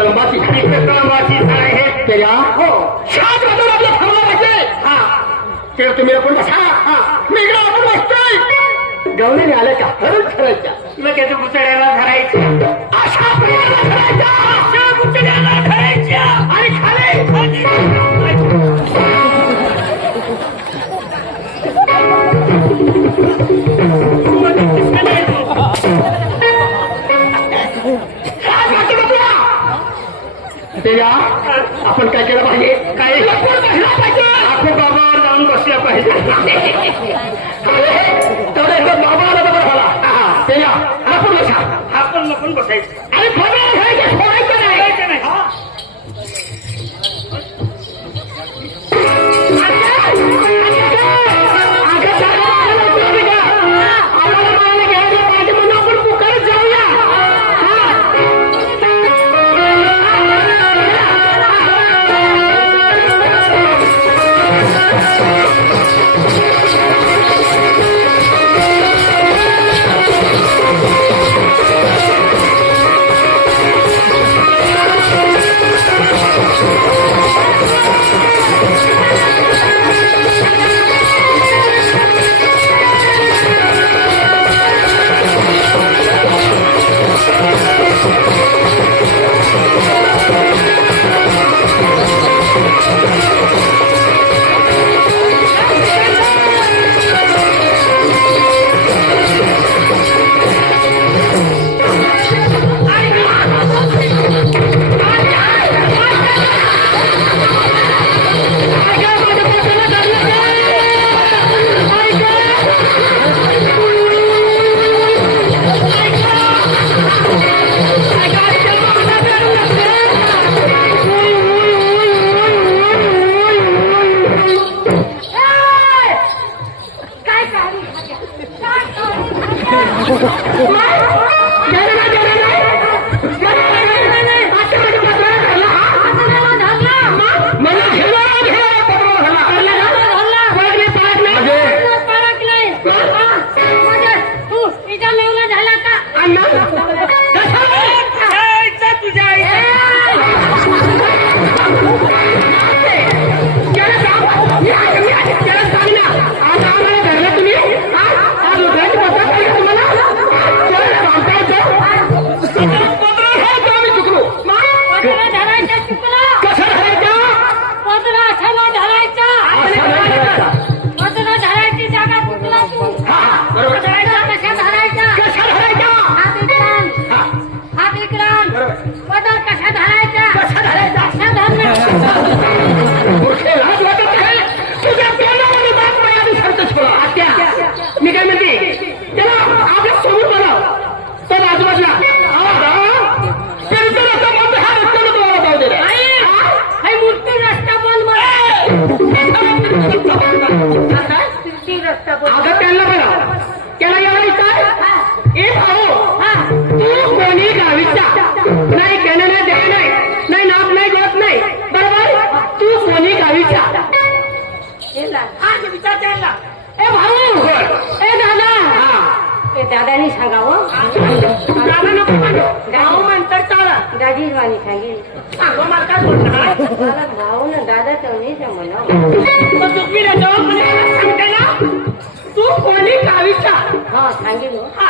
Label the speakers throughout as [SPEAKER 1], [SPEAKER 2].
[SPEAKER 1] कळंबाची
[SPEAKER 2] आणि ते कळंबाची झाड आहे.
[SPEAKER 1] त्याच्या
[SPEAKER 2] हो.
[SPEAKER 1] बदल आपल्या थांबला पाहिजे
[SPEAKER 2] हा.
[SPEAKER 1] ते तुम्ही आपण बसा.
[SPEAKER 2] हा.
[SPEAKER 1] मी इकडे आपण बसतोय. गवळीने आल्या का? हरच ठरायच्या
[SPEAKER 2] मग त्याच्या पुतळ्याला धरायचं.
[SPEAKER 1] त्याच्या आपण काय केलं पाहिजे? पाहिजे
[SPEAKER 2] आपण बाबावर जाऊन बसल्या पाहिजे.
[SPEAKER 3] Она
[SPEAKER 1] अगं त्यांना बघा त्याला एवढं ए भाऊ तू कोणी गावीचा? नाही त्यानं नाही देह नाही. नाही नाप नाही गोत नाही. बरोबर? तू कोणी गावीचा?
[SPEAKER 2] विचार त्यांना
[SPEAKER 1] ए भाऊ. ए दादा.
[SPEAKER 3] ते दादानी सांगावं.
[SPEAKER 1] दादा नको म्हणू. म्हणतात चाला
[SPEAKER 3] दाजीच वाणी सांगेल
[SPEAKER 2] सांगू मला काय बोलणार
[SPEAKER 3] मला भाऊ ना दादा तर नाही म्हणा
[SPEAKER 1] मग चुकवी ना जेव्हा सांगते ना तू कोणी गावीचा
[SPEAKER 3] हा सांगेल हा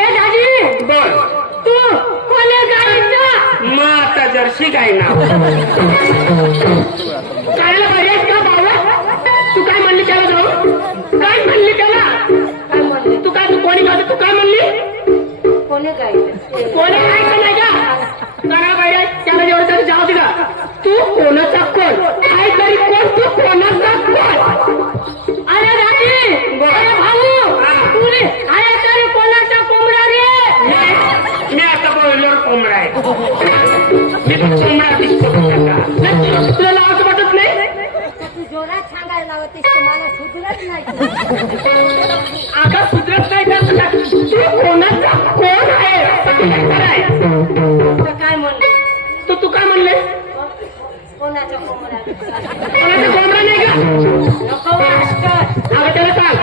[SPEAKER 1] ए दाजी
[SPEAKER 2] बर
[SPEAKER 1] तू कोणी गावीचा
[SPEAKER 2] मग आता जर्सी काय ना
[SPEAKER 1] करायला पाहिजे का बाबा तू काय म्हणली त्याला? जाऊ काय म्हणली? त्याला
[SPEAKER 3] काय म्हणले?
[SPEAKER 1] तू काय तू कोणी गावी तू काय म्हणली?
[SPEAKER 3] कोणी काय
[SPEAKER 1] कोणी काय नाही का? करा पाहिजे त्याला जेवढं जाऊ दे का तू कोणाचा कोण? काय तरी कोण? तू कोणाचा कोण? अरे राजी अरे भाऊ तुले अरे तरी कोणाचा कोंबडा रे?
[SPEAKER 2] मी आता बोलल्यावर कोंबडा आहे. मी तो कोंबडा दिसतो?
[SPEAKER 1] तुला लावत वाटत नाही?
[SPEAKER 3] तू जोरात सांगायला लावतीस ते मला सुधरत नाही.
[SPEAKER 1] आता सुधरत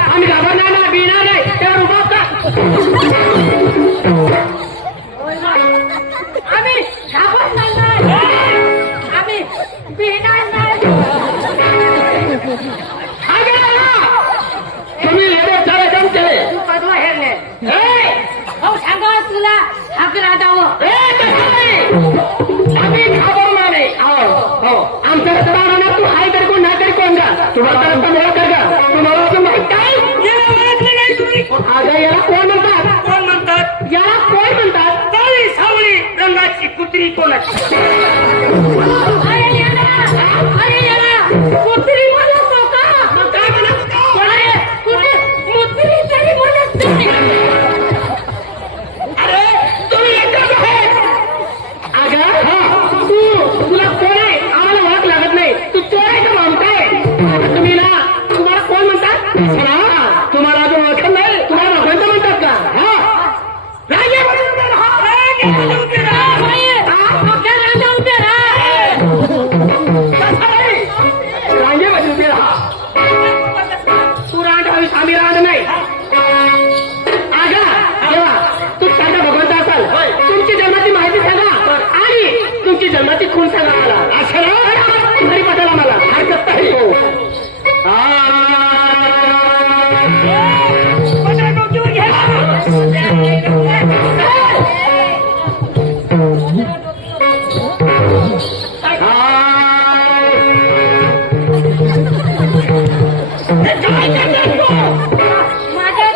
[SPEAKER 3] आम्ही
[SPEAKER 1] घाबरणार बिणार नाही त्यावर उभा आम्ही घाबरणार नाही
[SPEAKER 3] आम्ही बिणार नाही
[SPEAKER 2] तुम्ही लेबर कार्यक्रम केले
[SPEAKER 3] तू पदवा हेरले हो सांगा तुला
[SPEAKER 2] हाक राहता आम्ही घाबर हो. आमच्या सभागृहात कोण नाही तरी कोण काय अगं याला कोण म्हणतात?
[SPEAKER 1] कोण म्हणतात?
[SPEAKER 2] याला कोण म्हणतात?
[SPEAKER 1] सावळी रंगाची कुत्री कोणाची
[SPEAKER 2] तुमची जन्माची खून सांगा मला. असं घरी पटाला मला हरकत नाही. हो.
[SPEAKER 1] माझ्या